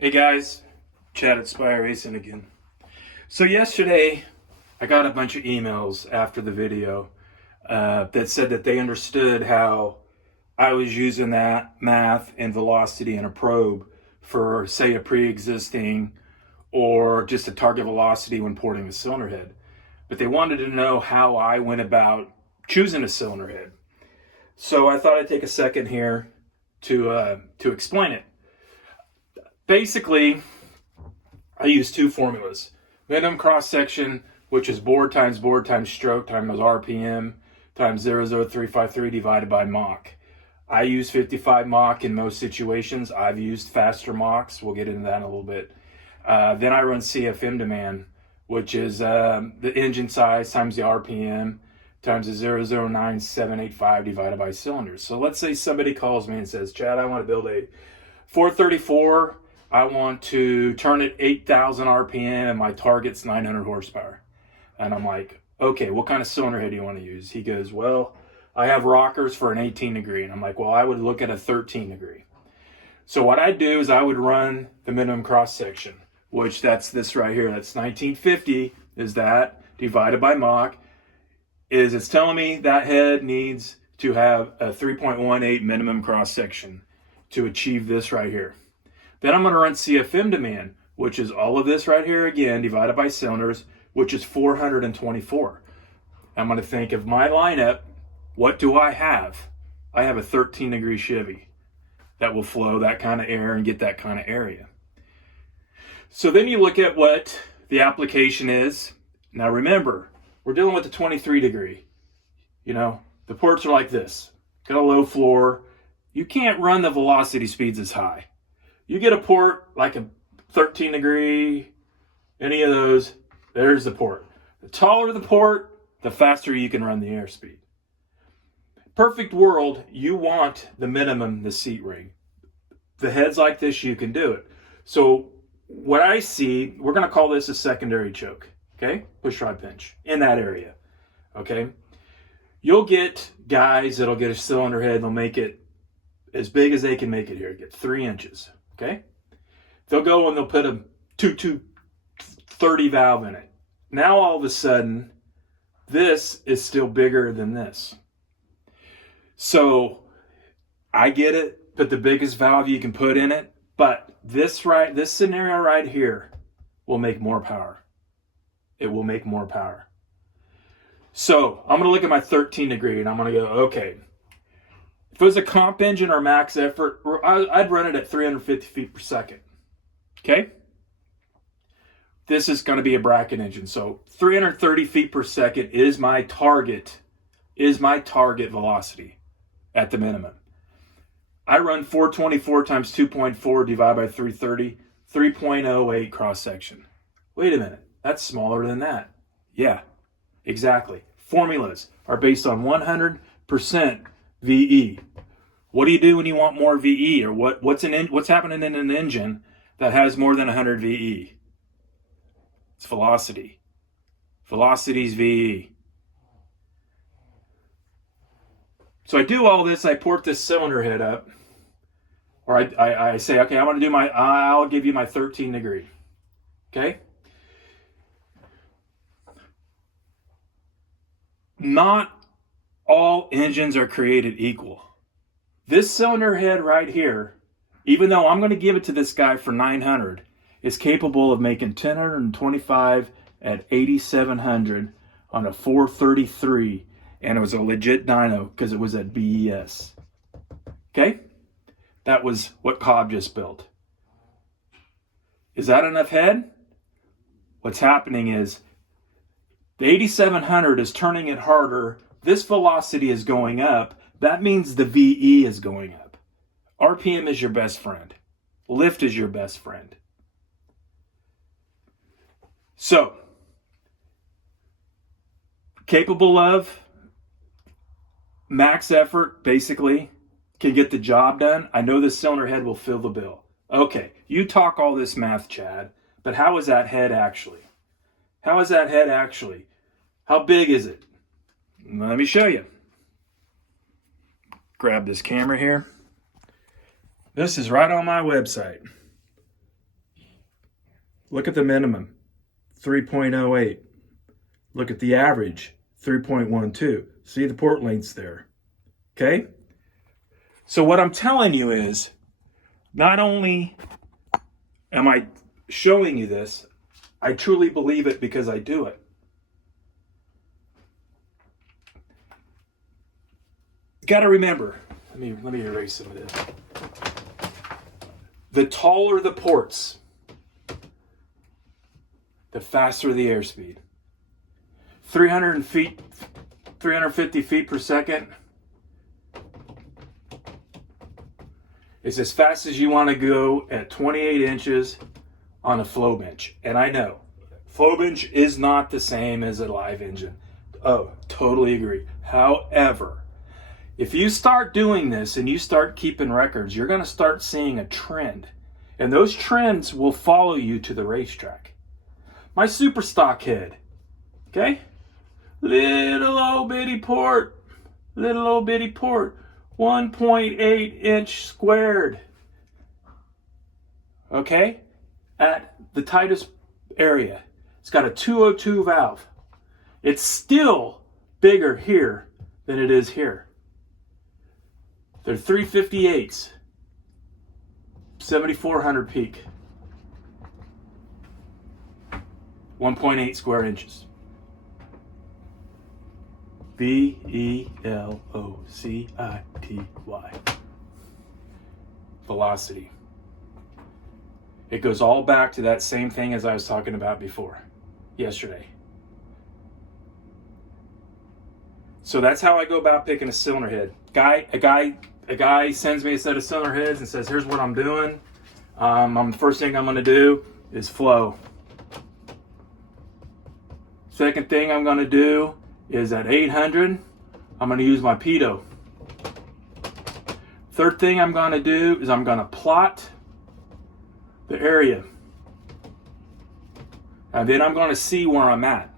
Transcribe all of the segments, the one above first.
Hey guys, Chad at Spire Racing again. So yesterday, I got a bunch of emails after the video that said that they understood how I was using that math and velocity in a probe for, say, a pre-existing or just a target velocity when porting a cylinder head. But they wanted to know how I went about choosing a cylinder head. So I thought I'd take a second here to explain it. Basically, I use two formulas. Minimum cross section, which is bore times stroke times RPM times 0.0353 divided by Mach. I use 55 Mach in most situations. I've used faster Machs. We'll get into that in a little bit. Then I run CFM demand, which is the engine size times the RPM times the 0.09785 divided by cylinders. So let's say somebody calls me and says, Chad, I want to build a 434. I want to turn it 8,000 RPM and my target's 900 horsepower. And I'm like, okay, what kind of cylinder head do you want to use? He goes, well, I have rockers for an 18 degree. And I'm like, well, I would look at a 13 degree. So what I do is I would run the minimum cross section, which that's this right here. That's 1950 is that divided by Mach. It's telling me that head needs to have a 3.18 minimum cross section to achieve this right here. Then I'm going to run CFM demand, which is all of this right here again, divided by cylinders, which is 424. I'm going to think of my lineup. What do I have? I have a 13 degree Chevy that will flow that kind of air and get that kind of area. So then you look at what the application is. Now remember, we're dealing with the 23 degree. You know, the ports are like this. Got a low floor. You can't run the velocity speeds as high. You get a port like a 13 degree, any of those, there's the port. The taller the port, the faster you can run the airspeed. Perfect world, you want the minimum, the seat ring. The heads like this, you can do it. So what I see, we're going to call this a secondary choke, okay? Push rod pinch in that area, okay? You'll get guys that'll get a cylinder head, they'll make it as big as they can make it here, get 3 inches. Okay, they'll go and they'll put a 2230 valve in it. Now all of a sudden, this is still bigger than this. So I get it, put the biggest valve you can put in it, but this scenario right here will make more power. It will make more power. So I'm going to look at my 13 degree and I'm going to go, okay. If it was a comp engine or max effort, I'd run it at 350 feet per second. Okay? This is going to be a bracket engine. So 330 feet per second is my target velocity at the minimum. I run 424 times 2.4 divided by 330, 3.08 cross section. Wait a minute, that's smaller than that. Yeah, exactly. Formulas are based on 100% VE. What do you do when you want more VE, or what's happening in an engine that has more than 100 VE? It's velocity. Velocity's VE. So I do all this. I port this cylinder head up, or I say, okay, I'll give you my 13 degree. Okay. Not all engines are created equal. This cylinder head right here, even though I'm going to give it to this guy for 900, is capable of making 1025 at 8700 on a 433, and it was a legit dyno because it was at BES. Okay? That was what Cobb just built. Is that enough head? What's happening is the 8700 is turning it harder. This velocity is going up. That means the VE is going up. RPM is your best friend. Lift is your best friend. So, capable of max effort, basically, can get the job done. I know this cylinder head will fill the bill. Okay, you talk all this math, Chad, but how is that head actually? How is that head actually? How big is it? Let me show you. Grab this camera here. This is right on my website. Look at the minimum, 3.08. Look at the average, 3.12. See the port lengths there, okay? So what I'm telling you is, not only am I showing you this, I truly believe it because I do it. You got to remember, let me erase some of this. The taller the ports, the faster the airspeed. 350 feet per second is as fast as you want to go at 28 inches on a flow bench. And I know, flow bench is not the same as a live engine. Oh, totally agree. However, if you start doing this and you start keeping records, you're going to start seeing a trend. And those trends will follow you to the racetrack. My super stock head, okay? Little old bitty port, 1.8 inch squared, okay? At the tightest area. It's got a 202 valve. It's still bigger here than it is here. They're 358s, 7,400 peak, 1.8 square inches. VELOCITY. Velocity. It goes all back to that same thing as I was talking about before, yesterday. So that's how I go about picking a cylinder head. A guy sends me a set of cylinder heads and says, here's what I'm doing. The first thing I'm going to do is flow. Second thing I'm going to do is at 800, I'm going to use my pitot. Third thing I'm going to do is I'm going to plot the area. And then I'm going to see where I'm at.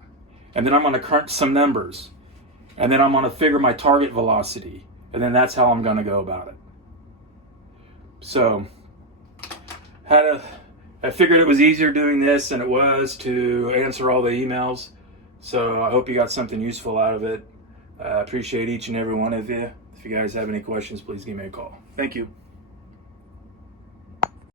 And then I'm going to crunch some numbers. And then I'm going to figure my target velocity. And then that's how I'm going to go about it. So, I figured it was easier doing this than it was to answer all the emails. So I hope you got something useful out of it. I appreciate each and every one of you. If you guys have any questions, please give me a call. Thank you.